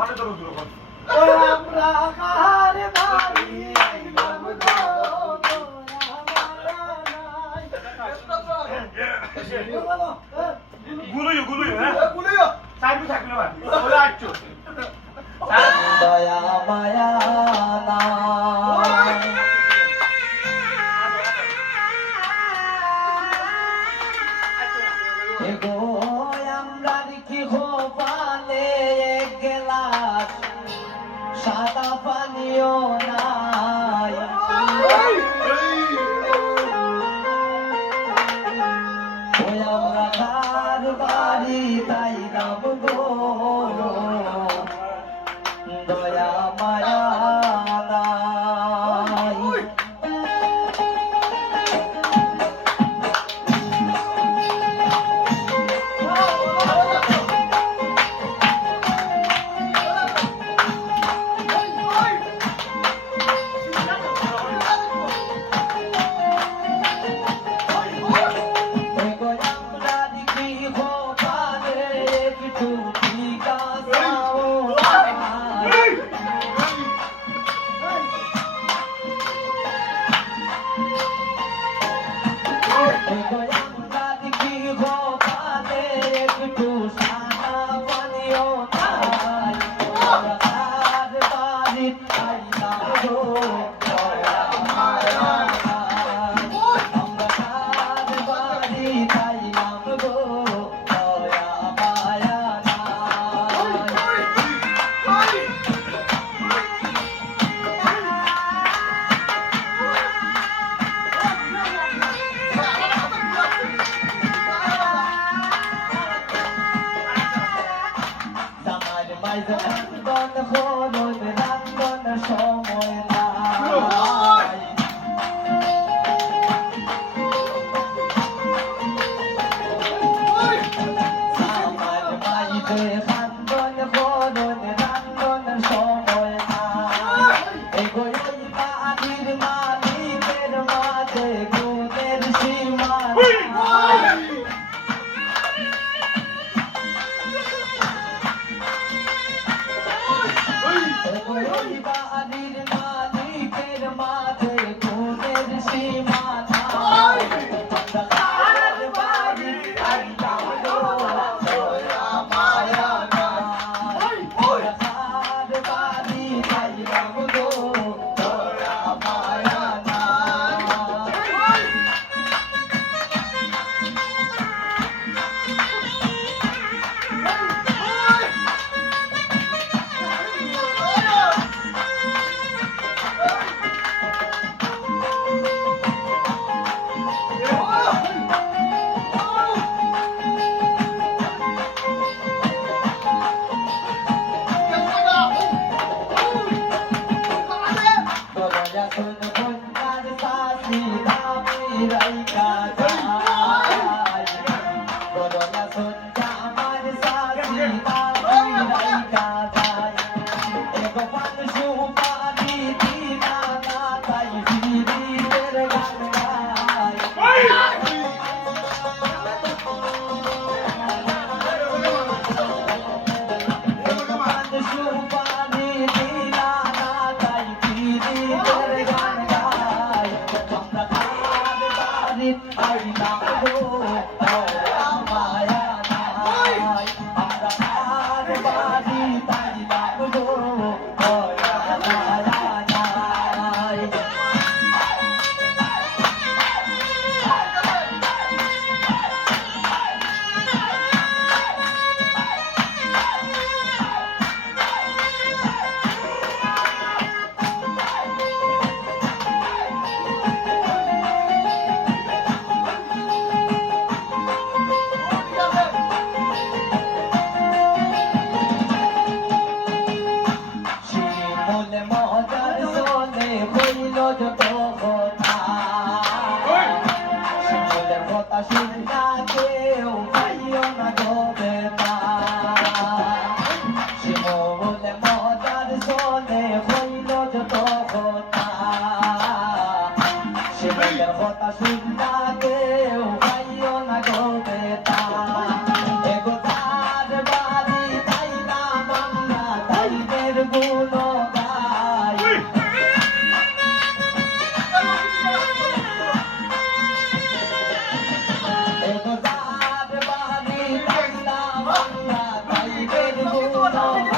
আমরা কার বাড়ি আইলাম গো গুলোই হ্যাঁ চাইবি থাকলে ভাই ওরা আচ্ছো দয়া মায়া নাই এগো আমরা কি পালে এক গ্লাস সাদা পানিও নাই ওই আমরা কার বাড়ি তাই নাম গো দয়া মায়া নাই সময় নাই আমার মাইতে খান্দন বদন রান্দন সময় নাই এগো ওই বাড়ির মালিকের মাঝে গুণের সীমা নাই ওই বাড়ির মালিকের মাঝে গুণের সীমা নাই আমরা কার বাড়ি আইলাম গো দয়া মায়া নাই আমরা কার বাড়ি আইলাম গো দয়া মায়া নাই দয়া শুন বন্যার সাথী দামি রাইকা যায় দয়া শুন আমার সাথী দামি রাইকা যায় এগো মানুষ পানি দিনা না তাই বিড়ির গান গায় এগো মানুষ পানি দিনা না তাই বিড়ির গান গায় আমরা কার বাড়ি আইলাম গো দয়া মায়া নাই আমরা কার বাড়ি আইলাম গো দয়া মায়া নাই শিমুল মজার জলে হইল যত কথা শিমুলের কথা শুননা কেউ পাইও না গো বেটা শিমুল মজার জলে হইল যত কথা শিমুলের কথা শুননা কেউ পাইও না গো বেটা এগো তার বাড়ি তাই না আমরা তাই গুণ গাই এত দাঁত বাড়ি কান্না বাংলা গাইবের গুণ